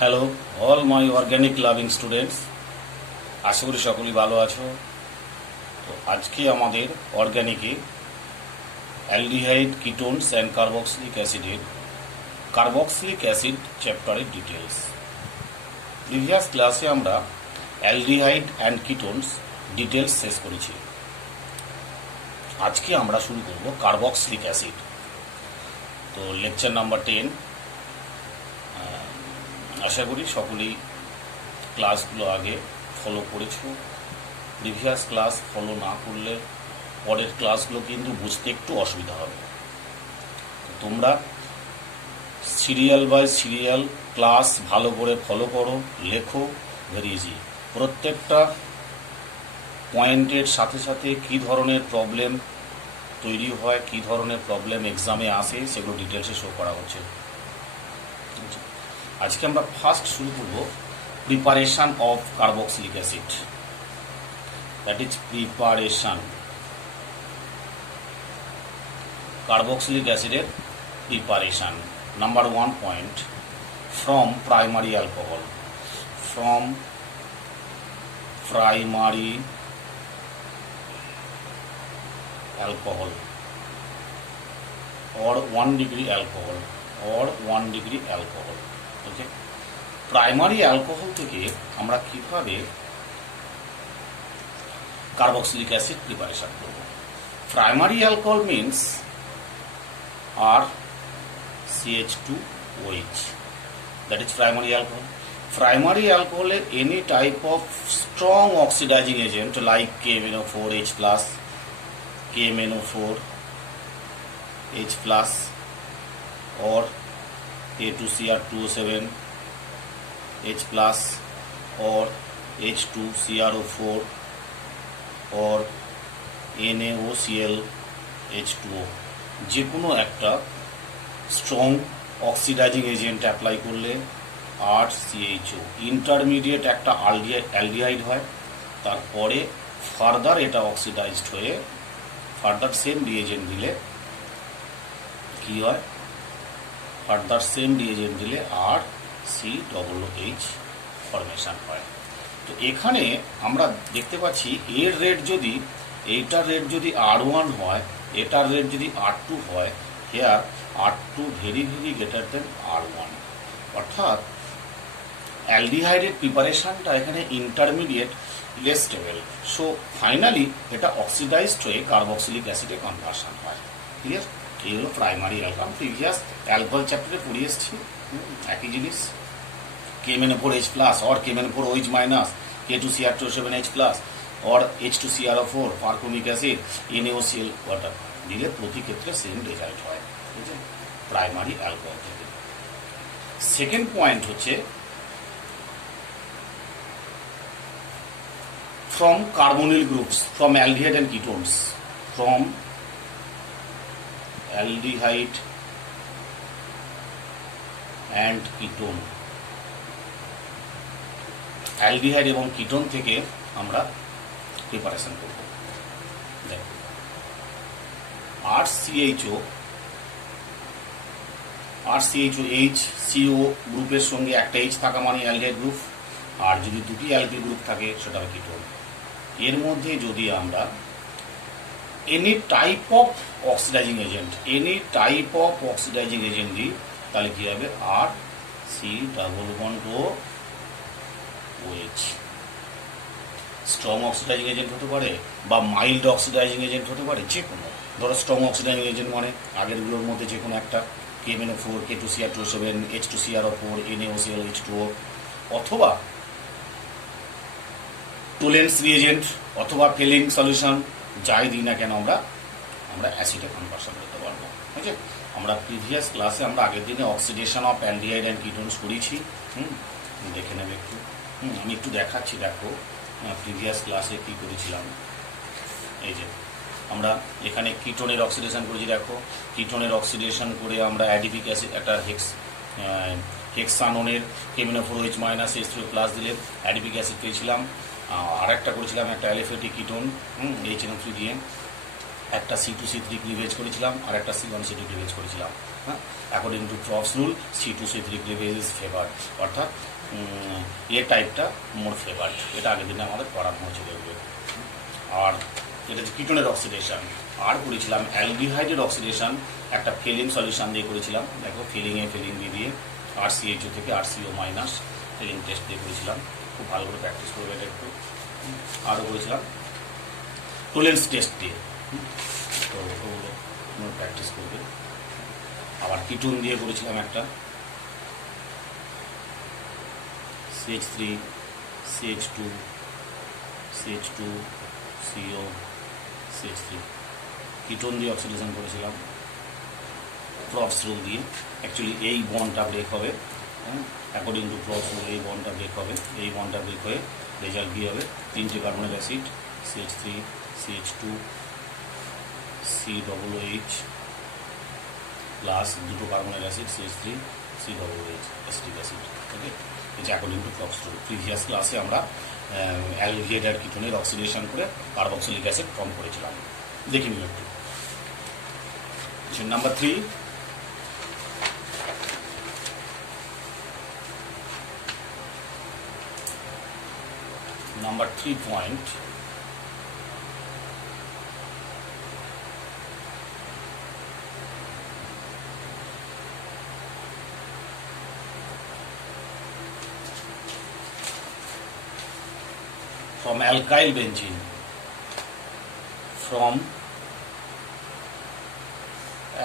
Hello all my organic loving students, আশা করি সকলেই ভালো আছো। তো আজকে আমাদের অর্গ্যানিকে অ্যালডিহাইড, কিটোনস অ্যান্ড কার্বক্সিলিক অ্যাসিডের কার্বক্সিলিক অ্যাসিড চ্যাপ্টারের ডিটেলস। প্রিভিয়াস ক্লাসে আমরা অ্যালডিহাইড অ্যান্ড কিটোনস ডিটেলস শেষ করেছি। আজকে আমরা শুরু করব কার্বক্সিলিক অ্যাসিড। তো লেকচার নাম্বার 10। আশা করি সকলেই ক্লাসগুলো আগে ফলো করেছো। প্রিভিয়াস ক্লাস ফলো না করলে পরের ক্লাসগুলো কিন্তু বুঝতে একটু অসুবিধা হবে। তোমরা সিরিয়াল বাই সিরিয়াল ক্লাস ভালো করে ফলো করো, লেখো, ভেরি ইজি। প্রত্যেকটা পয়েন্টের সাথে সাথে কী ধরনের প্রবলেম তৈরি হয়, কী ধরনের প্রবলেম এক্সামে আসে, সেগুলো ডিটেলসে শো করা হচ্ছে। আজকে আমরা ফার্স্ট শুরু করব preparation of carboxylic acid, that is preparation. Carboxylic অ্যাসিডের preparation. Number 1 point, from primary alcohol. From primary alcohol or 1 degree alcohol or 1 degree alcohol. Okay, primary alcohol থেকে আমরা কিভাবে কার্বক্সিলিক অ্যাসিড প্রিপারেশন করব? Primary alcohol means R CH2OH, that is primary alcohol. Primary alcohol is any type of strong oxidizing agent like KMnO4H+, KMnO4H+, or A2Cr2O7H+, or H2CrO4, or NaOClH2O। যে কোনো একটা strong oxidizing agent apply করলে RCHO intermediate একটা aldehyde হয়, তারপরে further এটা oxidized হয়ে further same reagent দিলে কি হয়? ফার্দার সেম রিএজেন্ট দিলে RCOOH ফরমেশন হয়। তো এখানে আমরা দেখতে পাচ্ছি এর রেট যদি, এইটার রেট যদি R1 হয়, এটার রেট যদি R2 হয়, here R2 very very greater than R1, অর্থাৎ অ্যালডিহাইডের প্রিপারেশনটা এখানে intermediate less stable. So finally এটা অক্সিডাইজড হয়ে কার্বক্সিলিক অ্যাসিডে কনভার্সন হয়। ক্লিয়ার? এই হলো প্রাইমারি অ্যালকোহল। প্রিভিয়াস অ্যালকোহল চ্যাপ্টারে পড়িয়ে এসেছি, একই জিনিস। KMnO4H+ or KMnO4OH-, K2Cr2O7H+, or H2CrO4 performic acid, NaOCl water দিলে প্রতি ক্ষেত্রে সেম রেজাল্ট হয়। ঠিক আছে, প্রাইমারি অ্যালকোহল থেকে। সেকেন্ড পয়েন্ট হচ্ছে from carbonyl groups, from aldehyde and ketones, from aldehyde and ketone, aldehyde এবং কিটোন থেকে আমরা প্রিপারেশন করব। দেখো, RCHO CO গ্রুপের সঙ্গে একটা H থাকা মানে অ্যালডিহাইড গ্রুপ, আর যদি দুটি অ্যালকিল গ্রুপ থাকে সেটা হবে কিটোন। এর মধ্যে যদি আমরা any type of oxidising agent দিই, তাহলে কি হবে? RC≡OH। স্ট্রং অক্সিডাইজিং এজেন্ট হতে পারে বা মাইল্ড অক্সিডাইজিং এজেন্ট হতে পারে, যে কোনো। ধরো স্ট্রং অক্সিডাইজিং এজেন্ট মানে আগেরগুলোর মধ্যে যে কোনো একটা, KMnO4, K2Cr2O7, H2CrO4, NaOClH2O, অথবা টোলেন্স রিএজেন্ট, অথবা ফেলিং সলিউশন, যাই দিই না কেন আমরা অ্যাসিডে কনভার্সন করতে পারবো। ঠিক আছে, আমরা প্রিভিয়াস ক্লাসে আমরা আগের দিনে oxidation of aldehyde and ketones করেছি। দেখে নেবে একটু। আমি একটু দেখাচ্ছি, দেখো প্রিভিয়াস ক্লাসে কী করেছিলাম। এই যে আমরা এখানে কিটোনের অক্সিডেশন করেছি। দেখো, কিটোনের অক্সিডেশন করে আমরা অ্যাডিপিক অ্যাসিড, একটা হেক্সানোনের KMnO4OH- H3+ দিলে অ্যাডিপিক অ্যাসিড পেয়েছিলাম। আর একটা করেছিলাম একটা অ্যালিফেটিক কিটোন, HNO3 দিয়ে একটা C2C3 ক্লিভেজ করেছিলাম, আর একটা C1C2 ক্লিভেজ করেছিলাম। হ্যাঁ, according to Croft's rule C2C3 cleavage is favoured, অর্থাৎ এ টাইপটা মোর ফেভার্ড। এটা আগের দিনে আমাদের পড়ানো হয়েছিল এগুলো। আর এটা হচ্ছে কিটোনের অক্সিডেশন। আর করেছিলাম অ্যালডিহাইডের অক্সিডেশন, একটা ফিলিং সলিউশন দিয়ে করেছিলাম। দেখো ফিলিং দিয়ে RCHO থেকে RCO মাইনাস ফিলিং টেস্ট দিয়ে করেছিলাম। খুব ভালো করে প্র্যাকটিস করবে এটা একটু। আরও করেছিলাম টোলেন্স টেস্ট দিয়ে, তো ওগুলো প্র্যাকটিস করবে। আবার কিটোন দিয়ে করেছিলাম একটা CH3 CH2 CH2 CO CH3 ketone দিয়ে অক্সিডেশন করেছিলাম ক্রফস রুল দিয়ে। অ্যাকচুয়ালি এই বন্ডটা ব্রেক হবে, অ্যাকর্ডিং টু ক্রফস রুল এই বন্ডটা ব্রেক হবে। এই বন্ডটা ব্রেক হয়ে রেজাল্ট কী হবে, 3টে carbonic acid CH3 CH2 COOH plus 2টো carbonic acid CH3 COOH acetic acid. Okay, এই যে according to Croft's rule. Previous ক্লাসে আমরা অ্যালডিহাইড আর কিটোনের অক্সিডেশন করে কার্বক্সিলিক অ্যাসিড ফর্ম করেছিলাম। দেখে নিন একটু। Number 3, number 3 point, from alkyl benzene, from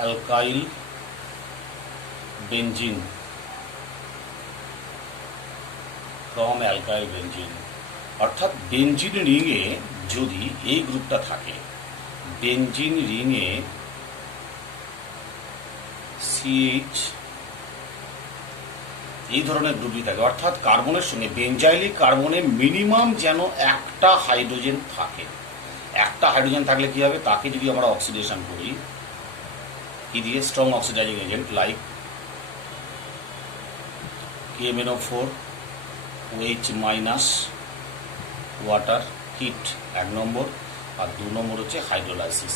alkyl benzene, from alkyl benzene, অর্থাৎ বেঞ্জিন রিংয়ে যদি এই গ্রুপটা থাকে, বেঞ্জিন রিংয়ে CH এই ধরনের গ্রুপই থাকে, অর্থাৎ কার্বনের সঙ্গে বেঞ্জাইলিক কার্বনে মিনিমাম যেন একটা হাইড্রোজেন থাকে। একটা হাইড্রোজেন থাকলে কি হবে, তাকে যদি আমরা অক্সিডেশন করি কি দিয়ে, strong oxidizing agent like KMnO4 OH minus water heat 1 number, আর 2 নম্বর হচ্ছে হাইড্রোলাইসিস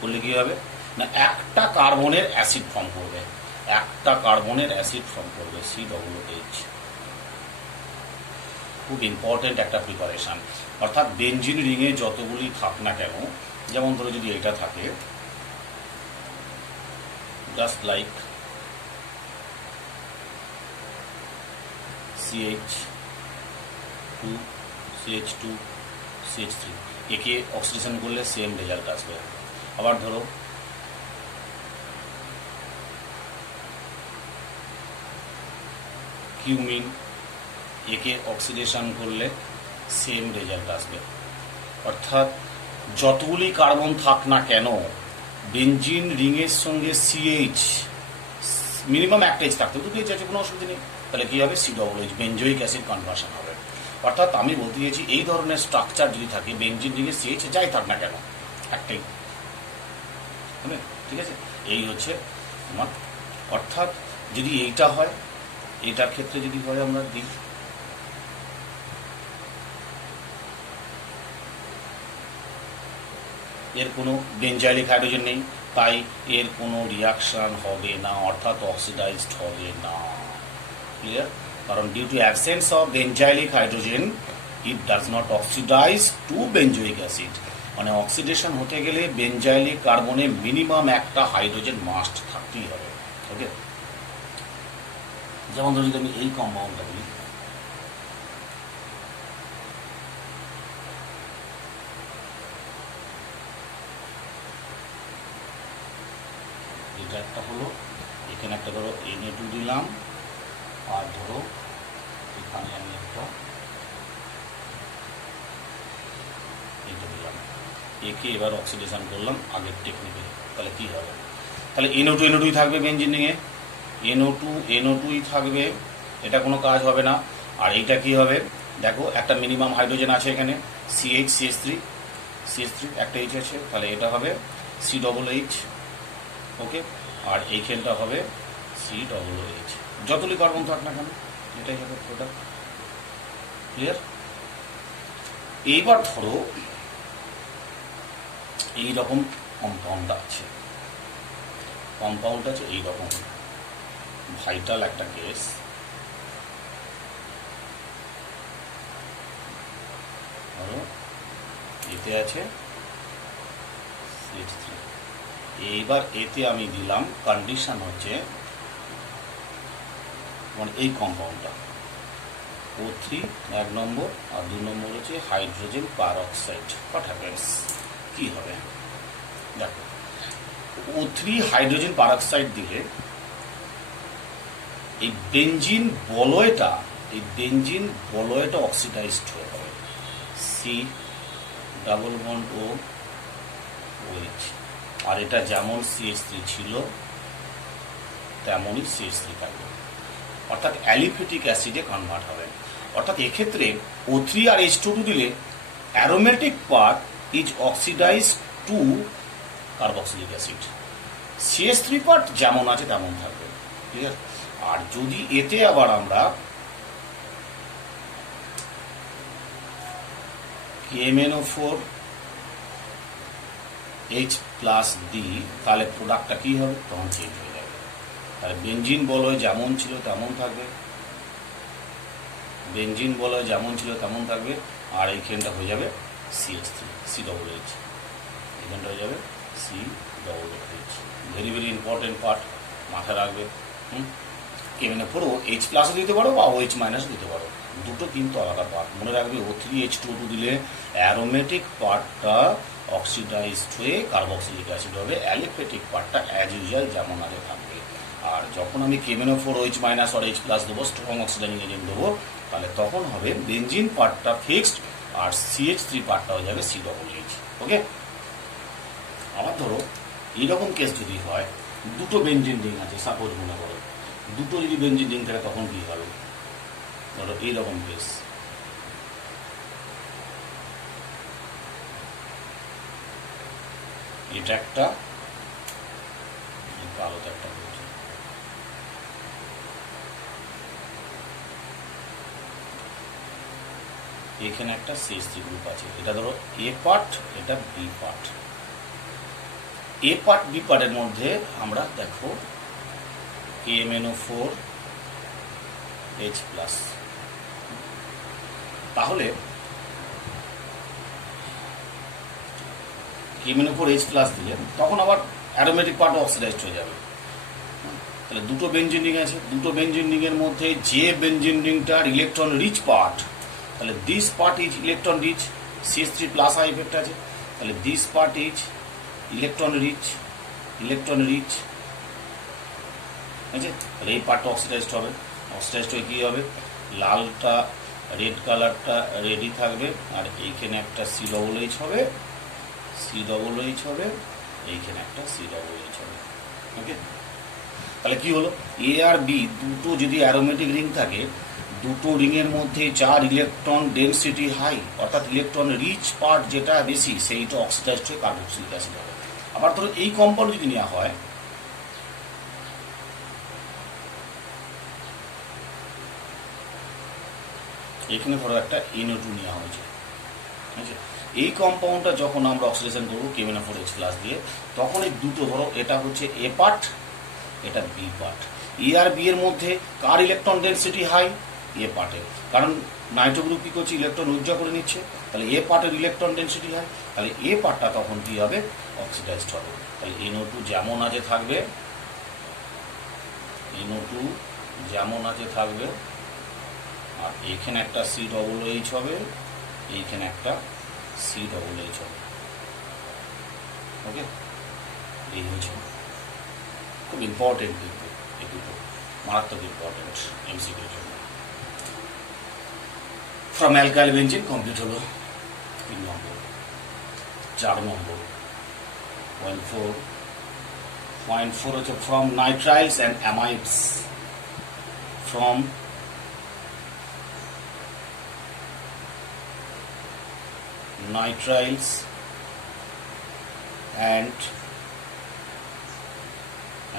করলে কী হবে না, একটা কার্বনের অ্যাসিড ফর্ম করবে, একটা কার্বনের অ্যাসিড ফর্ম করবে COOH। খুব ইম্পর্টেন্ট একটা প্রিপারেশান। অর্থাৎ বেঞ্জিন রিংয়ে যতগুলি থাক না কেন, যেমন ধরো যদি এটা থাকে, জাস্ট লাইক CH2 CH3, একে অক্সিডেশন করলে সেম রেজাল্ট আসবে। আবার ধরো কিউমিন, একে অক্সিডেশন করলে সেম রেজাল্ট আসবে। অর্থাৎ যতগুলি কার্বন থাক না কেন, বেঞ্জিন রিংয়ের সঙ্গে CH মিনিমাম একটা H থাকতে, দুটো H আছে, কোনো অসুবিধা নেই, তাহলে কী হবে COOH, বেঞ্জোইক অ্যাসিড কনভার্সন হবে। অর্থাৎ আমি বলতে চাইছি এই ধরনের স্ট্রাকচার যদি থাকে, বেঞ্জিন রিংয়ে CH যাই থাক না কেন একটাই হবে, ঠিক আছে। এই হচ্ছে আমার, অর্থাৎ যদি এইটা হয়, এইটার ক্ষেত্রে যদি হয় আমরা দিই এর কোনো বেঞ্জাইলিক হাইড্রোজেন নেই, তাই এর কোনো রিয়াকশান হবে না, অর্থাৎ অক্সিডাইজড হবে না। ক্লিয়ার? কারণ due to absence of benzylic hydrogen it does not oxidise to benzoic acid. মানে অক্সিডেশন হতে গেলে বেঞ্জাইলিক কার্বনে মিনিমাম একটা হাইড্রোজেন মাস্ট থাকতেই হবে। ওকে, যেমন ধরো যদি আমি এই কম্পাউন্ডটা বলি, এটা একটা হলো, এখানে একটা ধরো Na2 দিলাম, আর ধরো এখানে আমি একটা এইটা দিলাম, একে এবার অক্সিডেশন করলাম আগের টেকনিকে, তাহলে কি হবে, তাহলে NO2 থাকবে বেঞ্জিন রিংয়ে, NO2 থাকবে, এটা কোনো কাজ হবে না। আর এইটা কি হবে, দেখো একটা মিনিমাম হাইড্রোজেন আছে এখানে, CH3 একটা H আছে, তাহলে এটা হবে COOH। ওকে, আর এইখানটা হবে COOH। যতগুলি কার্বন থাক না কেন এটাই হবে প্রোডাক্ট। ক্লিয়ার? এইবার ধরো এইরকম কম্পাউন্ড আছে, কম্পাউন্ড আছে এইরকম ভাইটাল একটা কেস। এতে আছে CH3, এইবার এতে আমি দিলাম কন্ডিশন হচ্ছে মানে এই কম্পাউন্ডটা O3 এক নম্বর, আর 2 নম্বর হচ্ছে হাইড্রোজেন পারঅক্সাইড। হোয়াট হ্যাপেন্স, কি হবে দেখো, O3 হাইড্রোজেন পারঅক্সাইড দিলে এই বেঞ্জিন বলয়টা অক্সিডাইজড হয়ে যাবে, C double bond O OH, আর এটা যেমন CH3 ছিল তেমনই CH3 থাকবে, অর্থাৎ অ্যালিফেটিক অ্যাসিডে কনভার্ট হবে। অর্থাৎ এক্ষেত্রে O3 আর H2 দিলে aromatic part is oxidize to carboxylic acid, CH3 part যেমন আছে তেমন থাকবে, ঠিক আছে। আর যদি এতে আবার আমরা KMnO4 H+ দিই, তাহলে প্রোডাক্টটা কি হবে, তখন চেঞ্জ হয়ে যাবে। তাহলে বেঞ্জিন বলয় যেমন ছিল তেমন থাকবে, আর এইখানটা হয়ে যাবে CH3, COOH, এখানটা হয়ে যাবে COOH। Very very important part, মাথায় রাখবে। KMnO4 H+ দিতে পারো বা OH- দিতে পারো, দুটো কিন্তু আলাদা পার্ট। মনে রাখবে O3 H2 দিলে অ্যারোমেটিক পার্টটা অক্সিডাইজড হয়ে কার্বক্সিলিক অ্যাসিড হবে, অ্যালিফেটিক পার্টটা অ্যাজ ইউজুয়াল যেমন আগে থাকবে। আর যখন আমি KMnO4 OH- আর H+ দেবো, স্ট্রং অক্সিডাইজিং এজেন্ট দেবো, তাহলে তখন হবে বেঞ্জিন পার্টটা ফিক্সড আর CH3 পার্টটা হয়ে যাবে COOH। ওকে, আবার ধরো এইরকম কেস যদি হয়, দুটো বেঞ্জিন রিং আছে, সাপোজ মনে করো দুটো যদি বেঞ্জিন রিং থাকে, তখন কি হবে, ধরো এইরকম কেস, এটা একটা কালোতে একটা বলছে, এখানে একটা CH3 গ্রুপ আছে, এটা ধরো A পার্ট, এটা B part. A part B পার্টের মধ্যে আমরা দেখো KMnO4 H+, তাহলে KMnO4 H+ দিলে তখন আবার অ্যারোমেটিক পার্ট অক্সিডাইজড হয়ে যাবে। তাহলে দুটো বেঞ্জিন রিং আছে, দুটো বেঞ্জিন রিং এর মধ্যে যে বেঞ্জিন রিংটার ইলেকট্রন রিচ পার্ট, তাহলে this part is electron rich, CH3+ I effect আছে, তাহলে this part is electron rich, আছে, তাহলে এই পার্টটা অক্সিডাইজড হবে, হয়ে কী হবে, লালটা রেড কালারটা রেডই থাকবে, আর এইখানে একটা COOH হবে, এইখানে একটা COOH হবে। ওকে, তাহলে কি হলো, A আর B দুটো যদি অ্যারোমেটিক রিং থাকে, দুটো রিংয়ের মধ্যে যার ইলেকট্রন ডেনসিটি হাই, অর্থাৎ ইলেকট্রন রিচ পার্ট যেটা বেশি, সেইটা অক্সিডাইজড হয়ে কার্বক্সিলিক অ্যাসিড হবে। আবার ধরো এই কম্পাউন্ড যদি নেওয়া হয়, এখানে ধরো একটা NO2 নেওয়া হয়েছে, ঠিক আছে, এই কম্পাউন্ডটা যখন আমরা অক্সিডেশন করবো KMnO4 H+ দিয়ে, তখন এই দুটো ধরো, এটা হচ্ছে A পার্ট, এটা B পার্ট। A আর B এর মধ্যে কার ইলেকট্রন ডেনসিটি হাই, A পার্টের, কারণ নাইট্রো গ্রুপ কি করছে, ইলেকট্রন উজ্জ্বল করে নিচ্ছে, তাহলে A পার্টের ইলেকট্রন ডেনসিটি হাই, তাহলে A পার্টটা তখন কি হবে, অক্সিডাইজড হবে। তাহলে NO2 যেমন আছে থাকবে, আর এইখানে একটা COOH হবে, এইখানে একটা COOH হবে। ওকে, এই হচ্ছে খুব ইম্পর্টেন্ট, কিন্তু এই দুটো মারাত্মক ইম্পর্টেন্ট MCQর জন্য। ফ্রম অ্যালকাইল বেঞ্জিন কমপ্লিট হলো, 3 নম্বর। 4 নম্বর পয়েন্ট 4 হচ্ছে from nitriles and amides, from nitriles and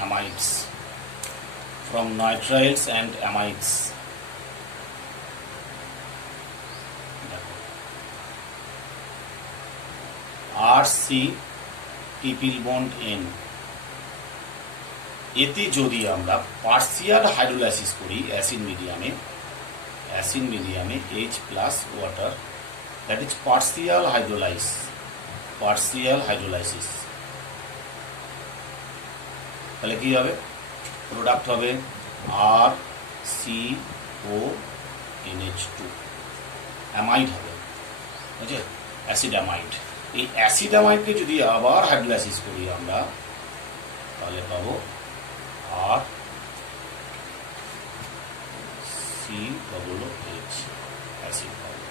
amides, from nitriles and amides, RC triple bond N, এতে যদি আমরা পার্সিয়াল হাইড্রোলাইসিস করি অ্যাসিড মিডিয়ামে H plus water, that is partial hydrolysis, তাহলে কি হবে? প্রোডাক্ট হবে RCONH2, অ্যামাইড হবে, বুঝছে? Acid amide. এই অ্যাসিড অ্যামাইডকে যদি আবার হাইড্রোলাইসিস করি আমরা, তাহলে পাবো RCOOH, অ্যাসিড পাবো,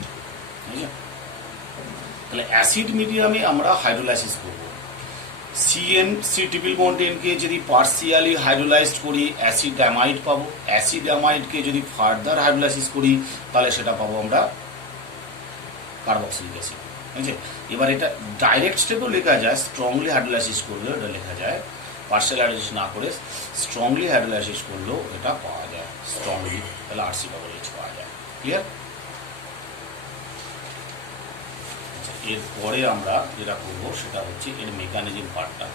বুঝছে? তাহলে অ্যাসিড মিডিয়ামে আমরা হাইড্রোলাইসিস করব। C ট্রিপল বন্ড N কে যদি পার্সিয়ালি হাইড্রোলাইজড করি অ্যাসিড অ্যামাইড পাবো। অ্যাসিড অ্যামাইডকে যদি ফার্দার হাইড্রোলাইসিস করি তাহলে সেটা পাবো আমরা কার্বক্সিলিক অ্যাসিড, বুঝছে? এবার এটা ডাইরেক্ট স্টেপও লেখা যায়, স্ট্রংলি হাইড্রোলাইসিস করলেও এটা লেখা যায়, পার্সিয়াল হাইড্রোলাইসিস না করে স্ট্রংলি হাইড্রোলাইসিস করলেও এটা পাওয়া যায় স্ট্রংলি, তাহলে RCOOH পাওয়া যায়। ক্লিয়ার? এরপরে আমরা যেটা করবো সেটা হচ্ছে এর মেকানিজম পার্টটা,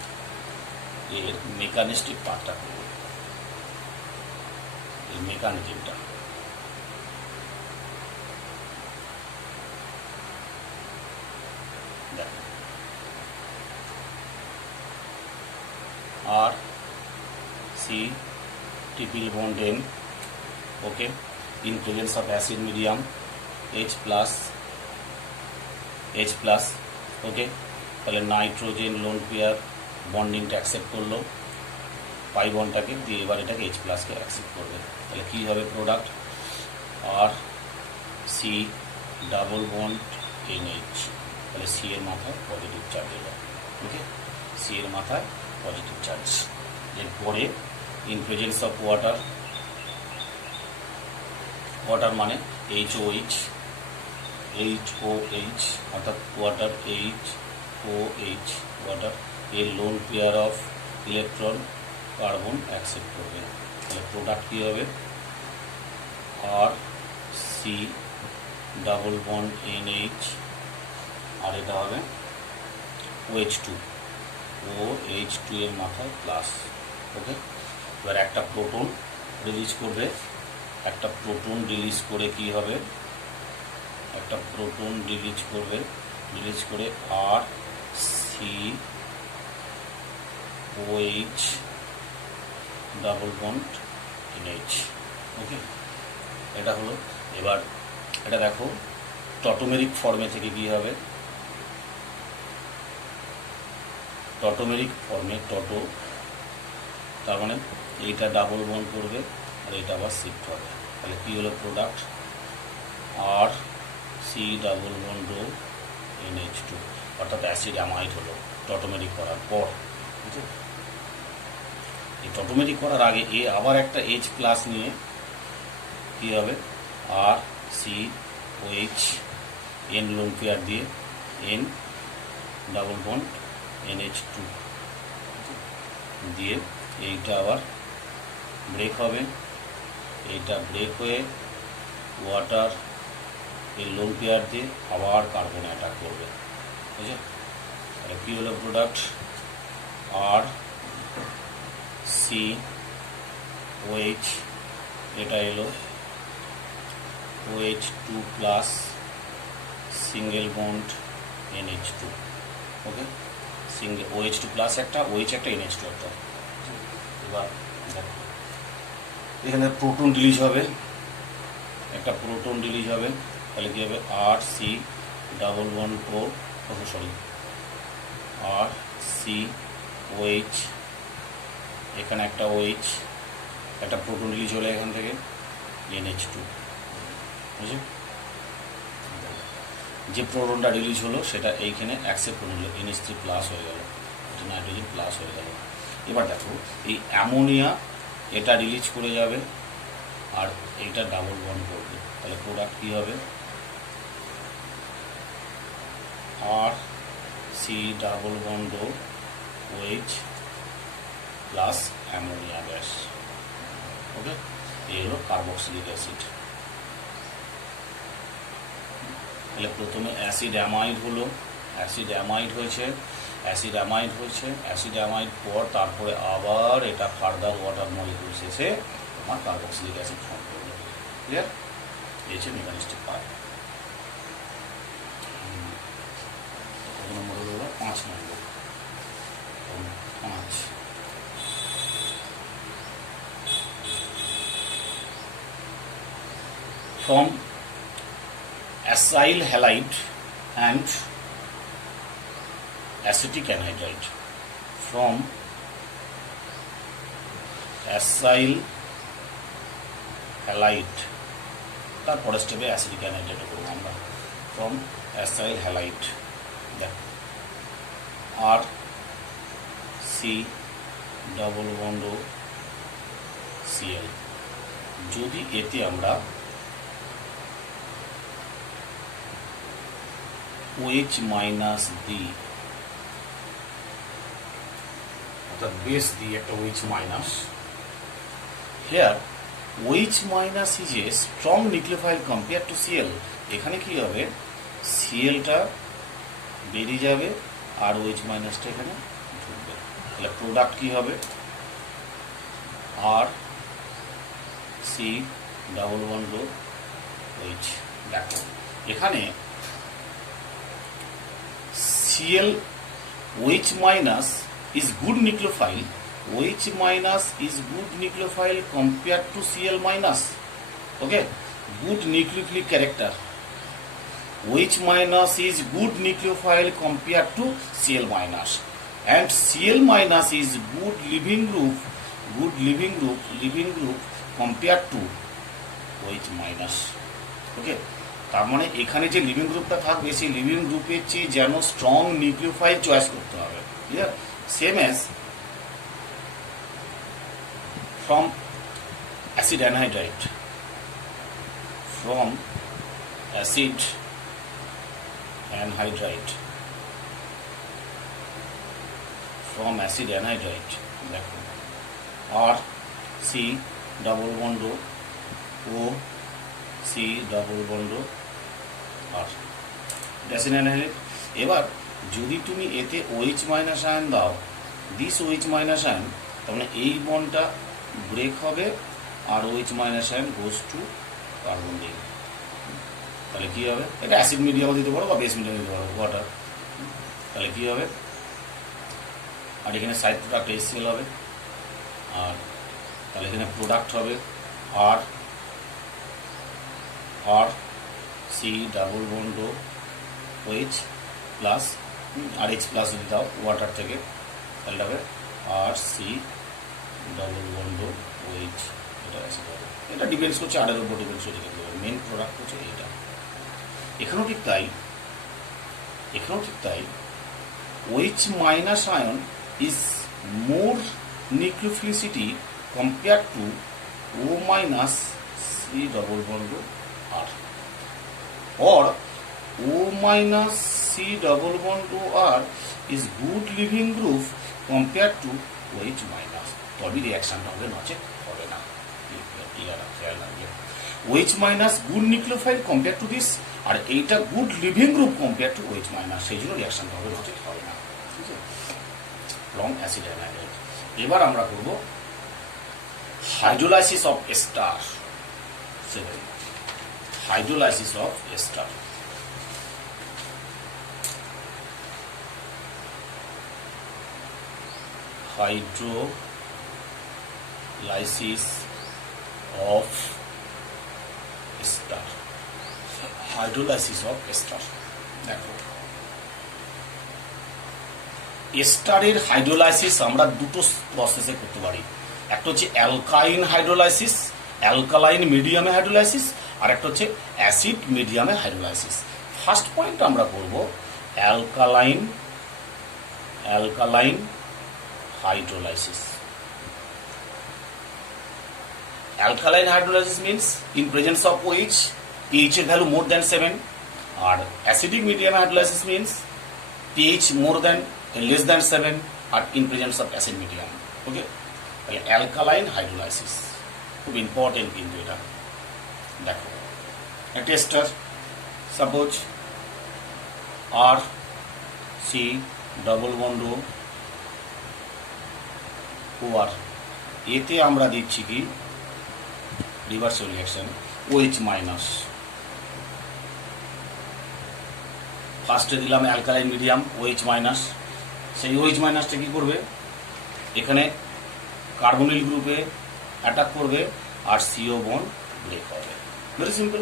এর মেকানিস্টিক পার্টটা করবো, এই মেকানিজমটা। দেখো RC triple bond N, okay, in presence of acid medium H plus, okay, তাহলে নাইট্রোজেন লোন পেয়ার বন্ডিংটা অ্যাকসেপ্ট করলো পাই বন্ডটাকে দিয়ে, এবার এটাকে H প্লাসকে অ্যাকসেপ্ট করবে, তাহলে কী হবে? Product RC double bond NH, তাহলে C এর মাথায় পজিটিভ চার্জ এলো, ওকে, C এর মাথায় পজিটিভ চার্জ। এরপরে ইন প্রেজেন্স অফ ওয়াটার মানে HOH, অর্থাৎ ওয়াটার HOH, ওয়াটার, এর lone pair of electron carbon accept করবে, তাহলে প্রোডাক্ট কী হবে? RC ডাবল বন্ড NH, আর এটা হবে OH2 এর মাথায় প্লাস, ওকে। এবার একটা প্রোটন রিলিজ করবে, একটা প্রোটন রিলিজ করে কি হবে? একটা প্রোটন রিলিজ করে RCOH ডাবল বন্ড NH, ওকে, এটা হলো। এবার এটা দেখো টটোমেরিক ফর্মে থেকে কি হবে? টটোমেরিক ফর্মে টটো, তার মানে এইটা ডাবল বন্ড করবে আর এটা আবার শিফট হবে, তাহলে কি হলো? Product RC double bond NH2, অর্থাৎ অ্যাসিড অ্যামাইড হলো টটোমেরিক করার পর, বুঝছো? এই টটোমেরিক করার আগে এ আবার একটা H প্লাস নিয়ে কী হবে? RCOH N লোন পেয়ার দিয়ে N ডাবল বন্ড NH2 দিয়ে এইটা আবার ব্রেক হবে, এইটা ব্রেক হয়ে ওয়াটার এর লোন পেয়ার দিয়ে আবার কার্বন অ্যাটাক করবে, বুঝছে? তাহলে কী হলো? প্রোডাক্ট RCOH, এটা এলো OH2 plus single bond NH2, ওকে, সিঙ্গেল OH2 প্লাস একটা, OH একটা, NH2 একটা। এবার দেখো এখানে প্রোটন রিলিজ হবে, একটা প্রোটন রিলিজ হবে, তাহলে কী হবে? RC ডাবল বন্ড RCOH, এখানে একটা OH, একটা প্রোটন রিলিজ হলো এখান থেকে NH2, বুঝলি? যে প্রোটনটা রিলিজ হলো সেটা এইখানে অ্যাকসেপ্ট করে নিল, NH3 প্লাস হয়ে গেল, এটা নাইট্রোজেন প্লাস হয়ে গেল। এবার দেখো এই অ্যামোনিয়া এটা রিলিজ করে যাবে আর এইটা ডাবল বন্ড করবে, তাহলে প্রোডাক্ট কী হবে? RC double bond OH plus ammonia gas, okay, এই হলো কার্বক্সিলিক অ্যাসিড। তাহলে প্রথমে অ্যাসিড অ্যামাইড হলো, অ্যাসিড অ্যামাইড হয়েছে, অ্যাসিড অ্যামাইড হয়েছে, অ্যাসিড অ্যামাইড পর তারপরে আবার এটা ফার্দার ওয়াটার মলিকিউল শেষে তোমার কার্বক্সিলিক অ্যাসিড ফর্ম করবে। ক্লিয়ার? এই হচ্ছে মেকানিস্টিক পার্ট। কত নম্বর হলো? 5 নম্বর। 5 from acyl halide and acetic anhydride. From acyl halide, তারপরে স্টেপে অ্যাসিডিক অ্যানহাইড্রাইড করবো আমরা। ফ্রম অ্যাসাইল হ্যালাইড, দেখ আর সি ডবল বন্ড সিএল, যদি এতে আমরা OH মাইনাস দিই, অর্থাৎ বেস দিই একটা OH minus, here OH minus is a strong nucleophile compare to CL. এখানে কি হবে, সিএলটা বেরিয়ে যাবে আর OH মাইনাসটা এখানে ঢুকবে, তাহলে প্রোডাক্ট কি হবে, R C double bond OH। দেখো এখানে CL OH minus is good nucleophile. OH minus is good nucleophile compared to Cl minus. Okay, good nucleophilic character. OH minus is good nucleophile compared to Cl minus, and Cl minus is good living group compared to OH minus. Okay. তার মানে এখানে যে living গ্রুপটা থাকবে সেই living গ্রুপের চেয়ে যেন স্ট্রং নিউক্লিওফাইল চয়েস করতে হবে। Clear? Same as from acid anhydride, from acid anhydride, from acid anhydride, দেখো আর সি ডাবল বন্ড ও সি ডাবল বন্ড আর অ্যাসিড অ্যানহাইড্রাইড। এবার যদি তুমি এতে OH মাইনাস আয়ন দাও, দিস OH মাইনাস আয়ন, তার মানে এই বন্ডটা ব্রেক হবে আর OH minus ion goes to carbon দিয়ে, তাহলে কি হবে, এটা অ্যাসিড মিডিয়ামও দিতে পারো বা বেস মিডিয়াম দিতে পারো, ওয়াটার। তাহলে কি হবে, আর এখানে সাইড প্রোডাক্ট HCl হবে, আর তাহলে এখানে প্রোডাক্ট হবে R R C double bond OH plus R H plus যদি দাও ওয়াটার থেকে, তাহলে হবে R C double bond OH। এটা আছে, এটা ডিপেন্ডস করছে আরের উপর, ডিপেন্ডস করছে মেন প্রোডাক্ট হচ্ছে এইটা। এখানেও ঠিক তাই, OH minus ion is more nucleophilicity compare to O minus C double bond R, or O minus C double bond OR is good living group compared to OH minus. তবে রিয়াকশনটা হবে, নচে হবে না। OH minus good nucleophile compared to this, আর এইটা good living group compare to OH minus, সেই জন্য রিয়াকশনটা হবে, নচে হবে না। ঠিক আছে, লং অ্যাসিড অ্যানহাইড্রাইড। এবার আমরা করব hydrolysis of ester 7, hydrolysis of ester. Hydrolysis of ester. Hydrolysis of ester. দেখো এস্টারের হাইড্রোলাইসিস আমরা দুটো প্রসেসে করতে পারি। একটা হচ্ছে অ্যালকাইন হাইড্রোলাইসিস, অ্যালকালাইন মিডিয়ামে হাইড্রোলাইসিস, আর একটা হচ্ছে অ্যাসিড মিডিয়ামে হাইড্রোলাইসিস। ফার্স্ট পয়েন্ট আমরা করব alkaline hydrolysis. Alkaline hydrolysis means in presence of OH, pH এর ভ্যালু মোর দ্যান 7, আর acidic medium hydrolysis means pH less than 7 আর in presence of acid medium. Okay, তাহলে অ্যালকালাইন হাইড্রোলাইসিস খুব important কিন্তু এটা। দেখো একটা ester, suppose R C double bond OR, এতে আমরা দিচ্ছি কি রিভার্স রিঅ্যাকশন OH মাইনাস। ফার্স্টে দিলাম অ্যালকালাইন মিডিয়াম OH মাইনাস, সেই OH মাইনাসটা কী করবে, এখানে কার্বনিল গ্রুপে অ্যাটাক করবে আর CO বন্ড ব্রেক হবে। Very simple.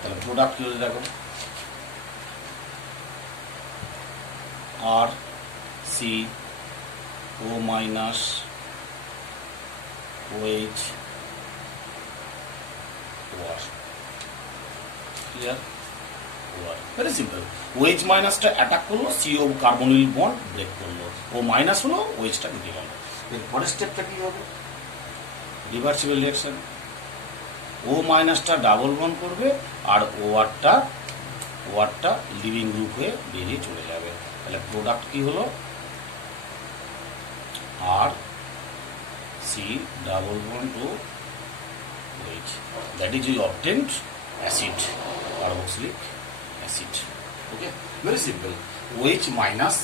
তাহলে প্রোডাক্ট কী হচ্ছে দেখো, RCO minus OH OR, clear? OR, very simple. OH মাইনাসটা অ্যাটাক করলো, CO কার্বনিল বন্ড ব্রেক করলো, O মাইনাস হলো, OHটা ঢুকে গেল। এরপরের স্টেপটা কি হবে, রিভার্সিবল রিঅ্যাকশন। O মাইনাসটা ডাবল বন্ড করবে আর ORটা লিভিং গ্রুপ হয়ে বেরিয়ে চলে যাবে। তাহলে প্রোডাক্ট কি হলো, RC double bond O OH, that is we obtained acid, carboxylic acid. Okay, very simple. OH minus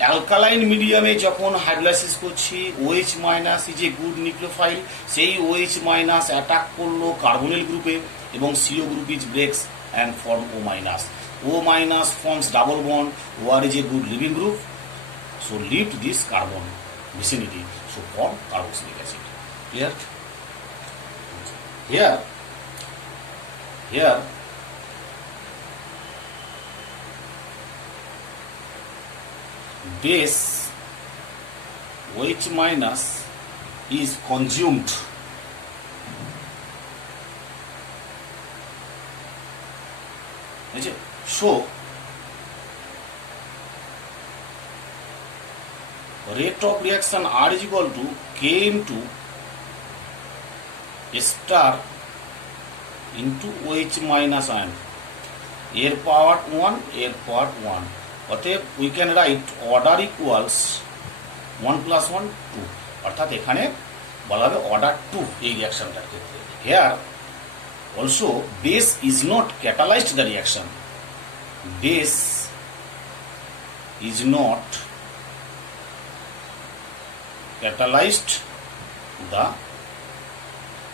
alkaline মিডিয়ামে যখন হাইড্রোলাইসিস করছি, OH minus is a good nucleophile, সেই OH মাইনাস অ্যাটাক করলো কার্বনিল গ্রুপে এবং CO group is breaks and form O minus. O minus forms double bond. OR is a good living group, so leave this carbon vicinity, so form carboxylic acid. Clear? Here base OH minus is consumed so rate of reaction R is equal to K into star into OH minus ion, এর পাওয়ার 1 এর পাওয়ার 1, অতএব we can write order equals 1 + 1 2, অর্থাৎ এখানে বলা হবে order 2 এই রিঅ্যাকশনটার ক্ষেত্রে। Here also base is not catalysed the reaction, base is not catalyzed the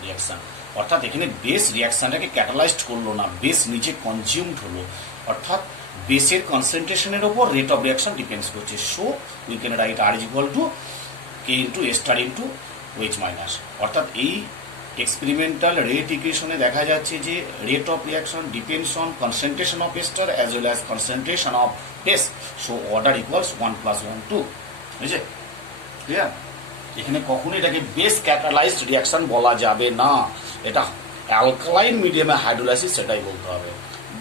reaction, অর্থাৎ এখানে বেস রিঅ্যাকশনটাকে ক্যাটালাইজড করলো না, বেস নিজে কনজিউমড হলো, অর্থাৎ বেসের কনসেন্ট্রেশনের ওপর রেট অফ রিঅ্যাকশন ডিপেন্ডস করছে। So we can write R is equal to K into S star into OH minus, অর্থাৎ এই এক্সপেরিমেন্টাল রেট ইকুয়েশনে দেখা যাচ্ছে যে rate of reaction depends on concentration of ester as well as concentration of base, so order equals 1 + 1 2, বুঝছে? Clear? এখানে কখনোই এটাকে বেস ক্যাটালাইজড রিঅ্যাকশন বলা যাবে না, এটা অ্যালকালাইন মিডিয়ামে হাইড্রোলাইসিস সেটাই বলতে হবে,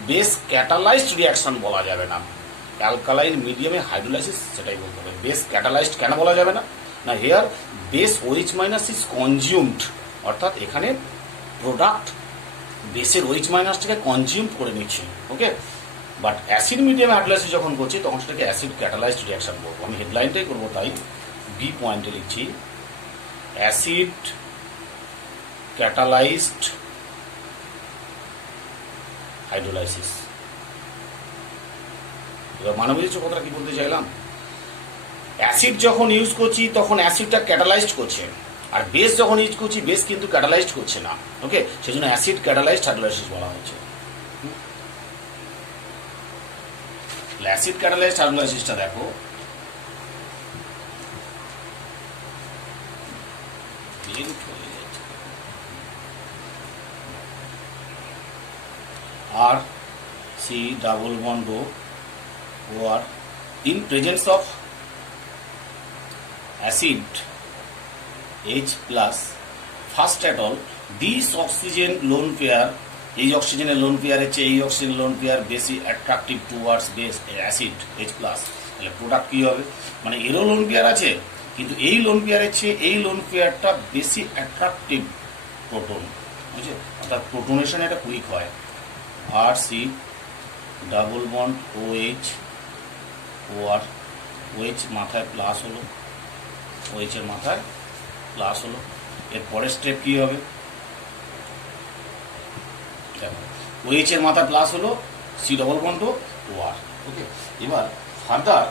বেস ক্যাটালাইজড রিঅ্যাকশন বলা যাবে না, অ্যালকালাইন মিডিয়ামে হাইড্রোলাইসিস সেটাই বলতে হবে। বেস ক্যাটালাইজড কেন বলা যাবে না, না here base OH minus is consumed, অর্থাৎ এখানে প্রোডাক্ট বেসের OH মাইনাসটাকে কনজিউম করে নিচ্ছে। ওকে, বাট অ্যাসিড মিডিয়ামে হাইড্রোলাইসিস যখন করছি তখন সেটাকে অ্যাসিড ক্যাটালাইজড রিঅ্যাকশন বলবো। আমি হেডলাইনটাই করবো, তাই বি পয়েন্টে লিখছি অ্যাসিড ক্যাটালাইজড হাইড্রোলাইসিস। এবার মানে বুঝেছো কথাটা কি বলতে চাইলাম, অ্যাসিড যখন ইউজ করছি তখন অ্যাসিডটা ক্যাটালাইজড করছে, আর বেস যখন ইউজ করছি বেস কিন্তু ক্যাটালাইজড করছে না। ওকে, সেই জন্য অ্যাসিড ক্যাটালাইজড হাইড্রোলাইসিস বলা হচ্ছে। অ্যাসিড ক্যাটালাইজড হাইড্রোলাইসিসটা দেখো, R C double bond OR in presence of acid H plus, first at all this oxygen lone pair, এই অক্সিজেনের লোন পেয়ারের চেয়ে এই অক্সিজেন লোন পেয়ার বেশি attractive towards base acid H plus, তাহলে প্রোডাক্ট কী হবে, মানে এরও লোন পেয়ার আছে কিন্তু এই লোন পেয়ারের চেয়ে এই লোন পেয়ারটা বেশি অ্যাট্রাকটিভ প্রোটন, বুঝছে, অর্থাৎ প্রোটনেশন এটা কুইক হয়। R C double bond OH OR, OH মাথায় প্লাস হলো, OH এর মাথায় প্লাস হলো, এর পরের স্টেপ কী হবে, দেখো OH এর মাথায় প্লাস হলো, সি ডবল বন্ড ওয়ার। ওকে, এবার ফার্দার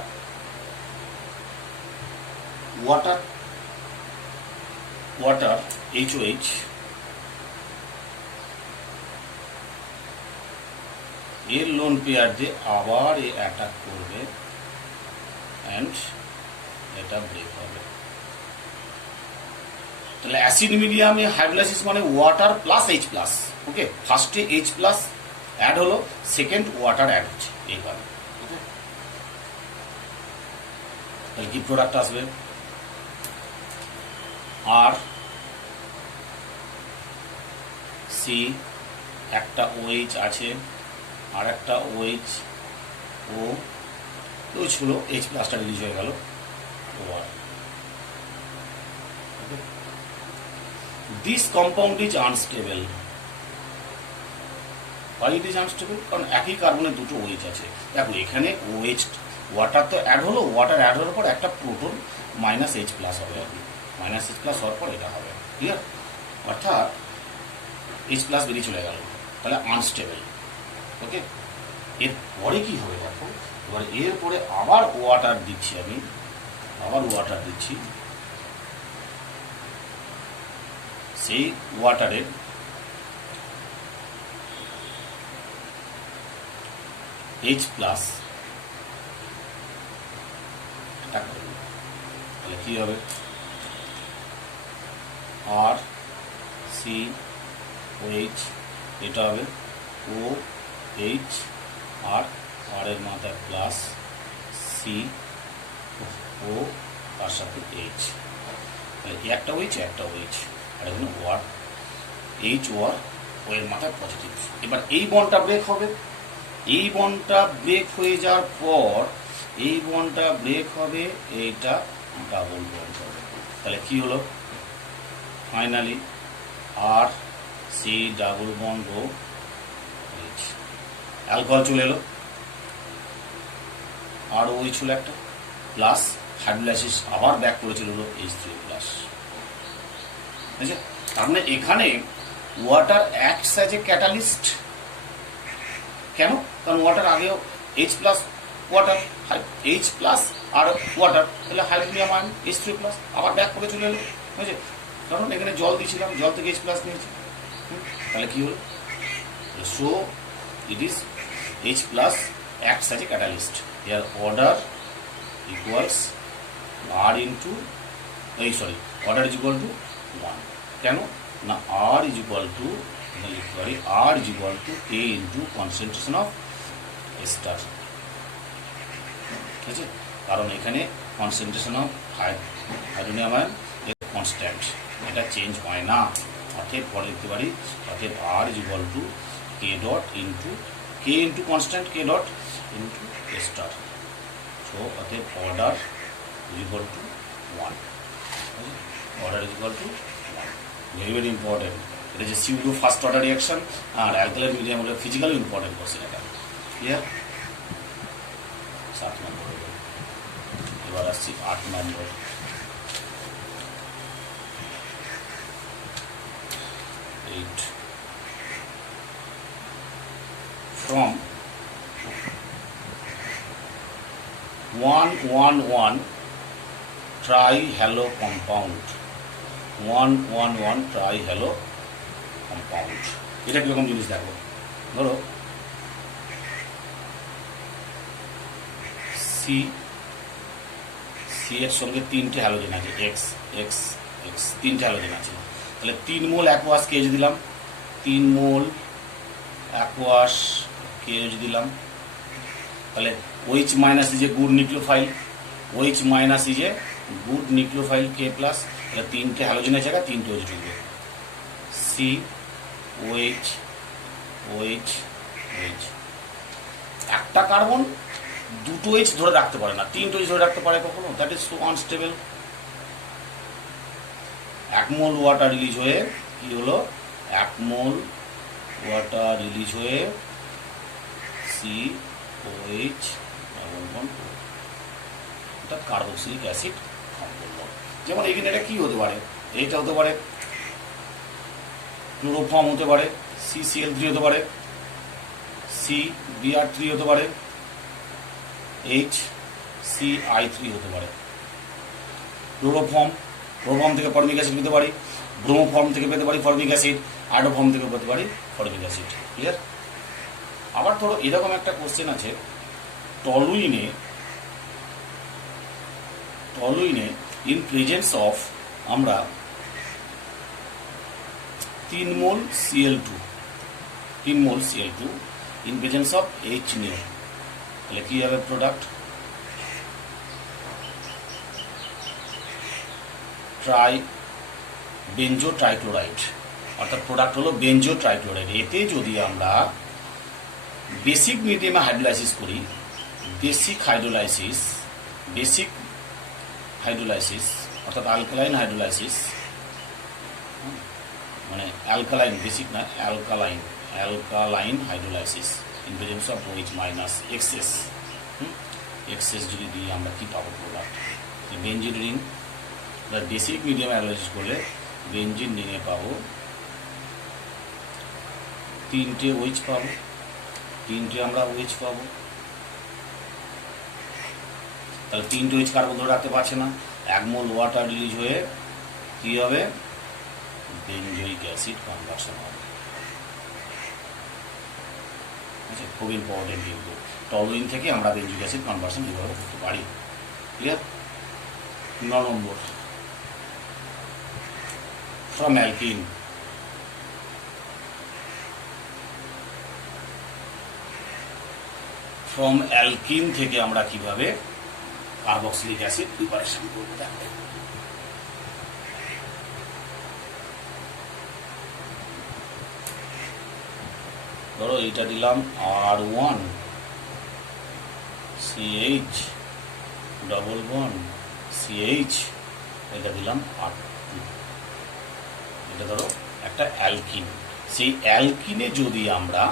ওয়াটার HOH এর লোন পেয়ার দিয়ে আবার এ অ্যাটাক করবে অ্যান্ড এটা ব্রেক হবে। তাহলে অ্যাসিড মিডিয়ামে হাইড্রোলাইসিস মানে ওয়াটার প্লাস H প্লাস। ওকে, ফার্স্টে H প্লাস অ্যাড হলো, সেকেন্ড ওয়াটার অ্যাড হচ্ছে এইভাবে। ওকে, তাহলে কি প্রোডাক্ট আসবে? আর সি একটা OH আছে, আর একটা OH ও ছিল, H প্লাসটা রিলিজ হয়ে গেল ওয়ার। This compound is unstable. Why it is unstable? কারণ একই কার্বনের দুটো OH আছে। দেখো এখানে OH ওয়াটার তো অ্যাড হলো, ওয়াটার অ্যাড হওয়ার পর একটা প্রোটন -H প্লাস হবে, আর কি -H প্লাস হওয়ার পর এটা হবে, ক্লিয়ার? অর্থাৎ H প্লাস বেরিয়ে চলে গেল, তাহলে আনস্টেবল। ওকে, এরপরে কি হবে দেখো, এবার এরপরে আবার ওয়াটার দিচ্ছি আমি, সেই ওয়াটারের H প্লাস তাহলে কি হবে? আর সি OH, এটা হবে OH, আর এর মাথায় প্লাস সি ও তার সাথে H, একটা OH একটা OH, আর এখানে ওয়ার H ওয়ার ও এর মাথায় পজিটিভ। এবার এই বন্ডটা ব্রেক হবে, এই বন্ডটা ব্রেক হয়ে যাওয়ার পর এই বন্ডটা ব্রেক হবে, এইটা ডাবল বন্ড হবে। তাহলে কি হলো? ফাইনালি আর সি ডাবল বন্ড ও H, অ্যালকোহল চলে এলো, আর ওই ছিল একটা প্লাস, হাইড্রোলাইসিস আবার ব্যাক করেছিল H3 প্লাস। বুঝছে? তার মানে এখানে water acts as a catalyst. কেন? কারণ ওয়াটার আগেও H plus water, H plus আর ওয়াটার, তাহলে হাইড্রোনিয়াম আয়ন H3 প্লাস আবার ব্যাক করে চলে এলো। বুঝছে? কারণ এখানে জল দিয়েছিলাম, জল থেকে H প্লাস নিয়েছি, তাহলে কি হলো? So it is H plus acts as a catalyst. Here order equals R into order is equal to 1. কেন না R is equal to R is equal to K into concentration of ester। ঠিক আছে, কারণ এখানে concentration of hydronium ion constant, এটা change হয় না। অতএব পরে লিখতে পারি, অতএব R is equal to K dot into K into constant K dot into ester। So অতএব order is equal to 1। Order is equal to 1, very very important। এটা যে সিউডো ফার্স্ট অর্ডার রিঅ্যাকশন আর অ্যালকালাইন মিডিয়াম হলো physically important question এটা, clear? 7 নম্বর। এবার আসছি 8 নম্বর। From 111 trihalo compound, 111 trihalo compound, এটা কিরকম জিনিস দেখো। ধরো সি এর সঙ্গে 3টে হ্যালোজেন আছে, এক্স এক্স এক্স, 3টে হ্যালোজেন আছে। তাহলে 3 মোল অ্যাকোয়াস কেজ দিলাম, 3 মোল অ্যাকোয়াস কেজ দিলাম। তাহলে OH minus is a good nucleophile, OH minus is a good nucleophile K plus. তাহলে 3টে হ্যালোজেনের জায়গায় 3টে OH ঢুকবে, সি OH OH OH। একটা কার্বন 2টো H ধরে রাখতে পারে না, 3টে H ধরে রাখতে পারে কখনো? That is so unstable. 1 mole water release হয়ে কি হলো? 1 মোল ওয়াটার রিলিজ হয়ে COH ডাবল বন্ড ও, এটা কার্বক্সিলিক অ্যাসিড ফর্ম করলো। যেমন এখানে এটা কি হতে পারে? এইটা হতে পারে ক্লোরোফর্ম, হতে পারে CCl3 হতে পারে, সি BR3 হতে পারে, এইচ CI3 হতে পারে। ক্লোরোফর্ম থেকে ফর্মিক অ্যাসিড পেতে পারি, ব্রোমোফর্ম থেকে পেতে পারি ফর্মিক অ্যাসিড, আয়োডোফর্ম থেকে পেতে পারি ফর্মিক অ্যাসিড। ক্লিয়ার? আবার ধরো এরকম একটা কোশ্চেন আছে, টলুইনে ইন প্রেজেন্স অফ আমরা 3 mole Cl2 in presence of H নিয়ে, তাহলে কি হবে প্রোডাক্ট? বেঞ্জো ট্রাইক্লোরাইড, অর্থাৎ প্রোডাক্ট হলো বেঞ্জো ট্রাইক্লোরাইড। এতে যদি আমরা বেসিক মিডিয়ামে হাইড্রোলাইসিস করি, বেসিক হাইড্রোলাইসিস অর্থাৎ অ্যালকালাইন হাইড্রোলাইসিস, মানে অ্যালকালাইন, বেসিক না alkaline hydrolysis in presence of OH minus excess যদি দিই আমরা কি পাবো product? Benzene ring, basic medium analysis করলে বেঞ্জিন রিংয়ে পাবো 3টে OH পাবো, 3টে আমরা OH পাবো। তাহলে 3টে OH কার্বন ধরে রাখতে পারছে না, 1 মোল ওয়াটার রিলিজ হয়ে কি হবে? বেঞ্জোইক অ্যাসিড কনভার্সন হবে। আচ্ছা, খুব ইম্পর্টেন্ট কিন্তু টলুইন থেকে আমরা বেঞ্জোইক অ্যাসিড কনভার্সন কীভাবে করতে পারি। ক্লিয়ার? 9 নম্বর, ফ্রম অ্যালকিন থেকে আমরা কিভাবে কার্বক্সিলিক অ্যাসিড প্রিপারেশন করব দেখো। ধরো এইটা দিলাম R1 CH double bond CH, এটা দিলাম R2, এটা ধরো একটা অ্যালকিন। সেই অ্যালকিনে যদি আমরা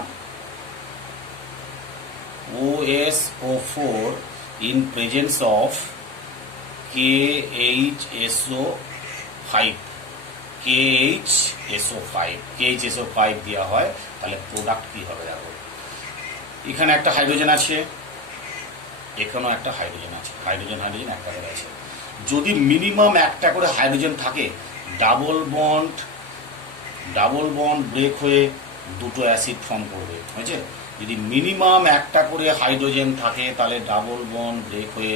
OSO4 in presence of KHSO5 দেওয়া হয়, তাহলে প্রোডাক্ট কি হবে দেখো। এখানে একটা হাইড্রোজেন আছে, এখানেও একটা হাইড্রোজেন আছে, হাইড্রোজেন একটা করে আছে। যদি মিনিমাম একটা করে হাইড্রোজেন থাকে, ডাবল বন্ড ব্রেক হয়ে দুটো অ্যাসিড ফর্ম করবে, হয়েছে? যদি মিনিমাম একটা করে হাইড্রোজেন থাকে তাহলে ডাবল বন্ড ব্রেক হয়ে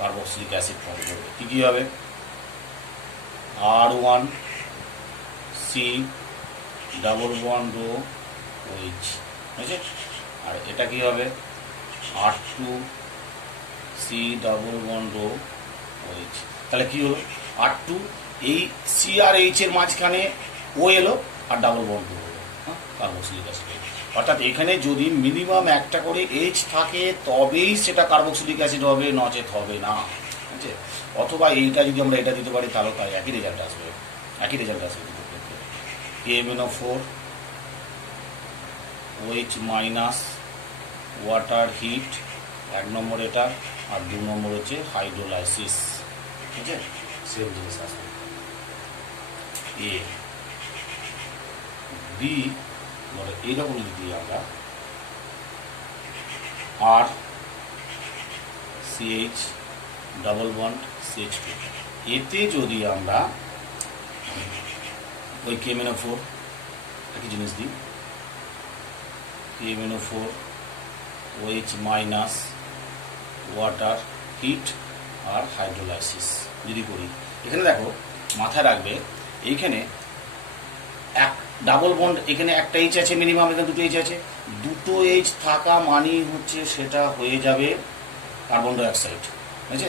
কার্বক্সিলিক অ্যাসিড ফর্ম করবে। কি হবে? R1 C double bond OH, হয়েছে? আর এটা কি হবে? R2 C double bond OH। তাহলে কি হলো? R2 এই C আর H এর মাঝখানে O এলো আর ডাবল বন্ড হলো কার্বক্সিলিক অ্যাসিড। অর্থাৎ এখানে যদি মিনিমাম একটা করে H থাকে তবেই সেটা কার্বক্সিলিক অ্যাসিড হবে, নচেত হবে না। ঠিক আছে? অথবা এইটা যদি আমরা এটা দিতে পারি তাহলে তাই একই রেজাল্ট আসবে দুটো ক্ষেত্রে। KMnO4 OH minus water heat 1 number এটা, আর 2 নম্বর হচ্ছে হাইড্রোলাইসিস। ঠিক আছে? সেম জিনিস আসবে। A B ধরো এইরকম যদি আমরা R CH double bond CH2, এতে যদি আমরা ওই KMnO4 একই জিনিস দিই, KMnO4 OH minus water heat আর হাইড্রোলাইসিস যদি করি, এখানে দেখো মাথায় রাখবে এইখানে এক ডাবল বন্ড, এখানে একটা H আছে মিনিমাম, এখানে দুটো H আছে, দুটো H থাকা মানেই হচ্ছে সেটা হয়ে যাবে কার্বন ডাইঅক্সাইড, ঠিক আছে?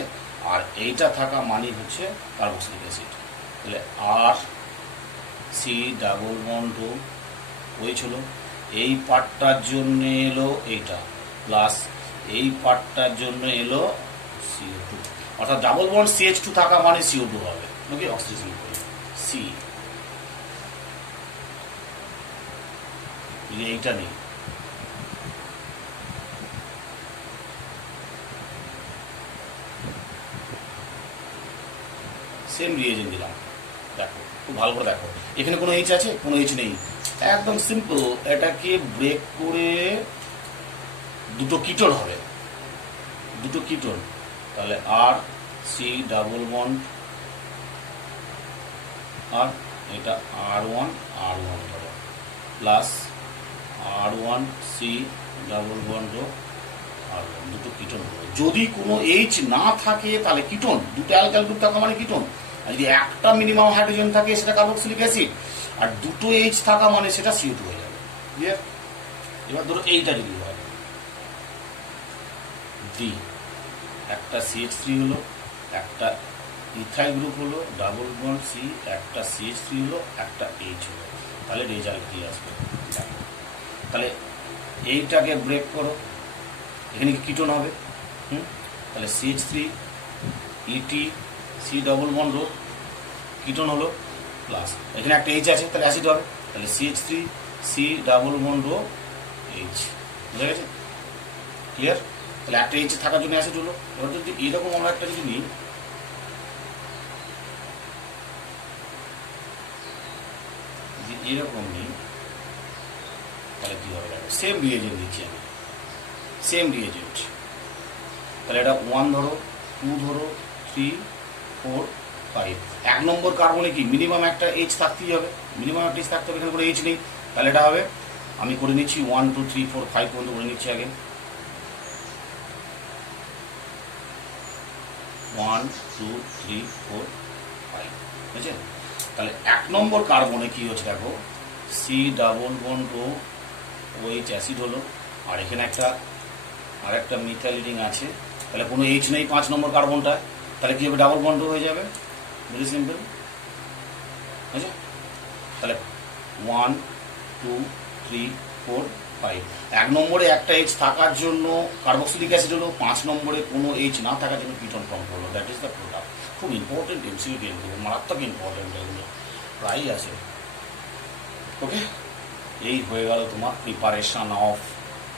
আর এইটা থাকা মানেই হচ্ছে কার্বক্সিলিক অ্যাসিড। তাহলে R C double bond OH হলো, এই পার্টটার জন্য এলো এইটা, প্লাস এই পার্টটার জন্য এলো CO2, অর্থাৎ ডাবল বন্ড CH2 থাকা মানে CO2 হবে, ওকে? অক্সিজেন করি C, এইটা নেই, সেম রিয়েজেন্ট দিলাম। দেখো খুব ভালো করে দেখো, এখানে কোনো H আছে? কোনো H নেই, একদম সিম্পল। এটাকে ব্রেক করে দুটো কিটোন হবে, দুটো কিটোন, তাহলে আর সি ডাবল বন্ড আর এটা R1 ধরো plus R1 C double bond R1, দুটো কিটোন হলো। যদি কোনো এইচ না থাকে তাহলে কিটোন, দুটো অ্যালকাইল গ্রুপ থাকা মানে কিটোন, আর যদি একটা মিনিমাম হাইড্রোজেন থাকে সেটা কার্বক্সিলিক অ্যাসিড, আর দুটো এইচ থাকা মানে সেটা CO2 হয়ে যাবে। ক্লিয়ার? এবার ধরো এইটা যদি হয় ডি, একটা CH3 হলো, একটা ইথাইল গ্রুপ হলো ডাবল বন্ড সি, একটা CH3 হলো, একটা এইচ হলো, তাহলে রেজাল্ট কি আসবে? তাহলে এইটাকে ব্রেক করো, এখানে কি কিটোন হবে, তাহলে CH3 ET C double bond রো কিটোন হলো, প্লাস এখানে একটা এইচ আছে তাহলে অ্যাসিড হবে, তাহলে CH3 সি ডাবল বন্ড রো এইচ। বুঝা গেছে? ক্লিয়ার? তাহলে একটা এইচ থাকার জন্য অ্যাসিড হলো। এবার যদি এরকম আমরা একটা যদি নিই, যদি এরকম নিই তাহলে কি হবে? সেম রিয়েজেন্ট দিচ্ছি আমি, সেম রিয়েজেন্ট, তাহলে এটা 1 ধরো, 2 ধরো, 3 4 5। 1 নম্বর কার্বনে কি মিনিমাম একটা এইচ থাকতেই হবে, মিনিমাম একটা এইচ থাকতে হবে, এখানে কোনো এইচ নেই, তাহলে এটা হবে, আমি করে নিচ্ছি 1 2 3 4 5 পর্যন্ত করে নিচ্ছি আগে, 1 2 3 4 5। বুঝেছে? তাহলে 1 নম্বর কার্বনে কি হচ্ছে দেখো, C double bond O OH acid হলো, আর এখানে আরেকটা মিথাইল রিং আছে, তাহলে কোনো এইচ নেই 5 নম্বর কার্বনটা, তাহলে কি হবে? ডাবল বন্ড হয়ে যাবে। Very simple. বুঝেছে? তাহলে 1 2 3 4 5। 1 নম্বরে একটা এইচ থাকার জন্য কার্বক্সিলিক অ্যাসিড হলো, 5 নম্বরে কোনো এইচ না থাকার জন্য কিটোন ফর্ম করলো। That is the product. খুব ইম্পর্টেন্ট এমসিকিউ, মারাত্মক ইম্পর্টেন্ট, এগুলো প্রায়ই আছে। ওকে, এই হয়ে গেল তোমার preparation of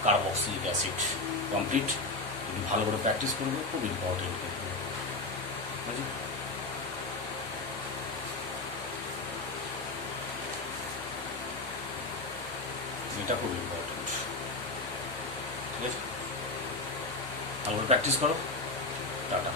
carboxylic acid complete. তুমি ভালো করে প্র্যাকটিস করবে, খুব ইম্পর্টেন্ট। এটা খুব ইম্পর্টেন্ট। ঠিক আছে, ভালো করে প্র্যাকটিস করো। টাটা।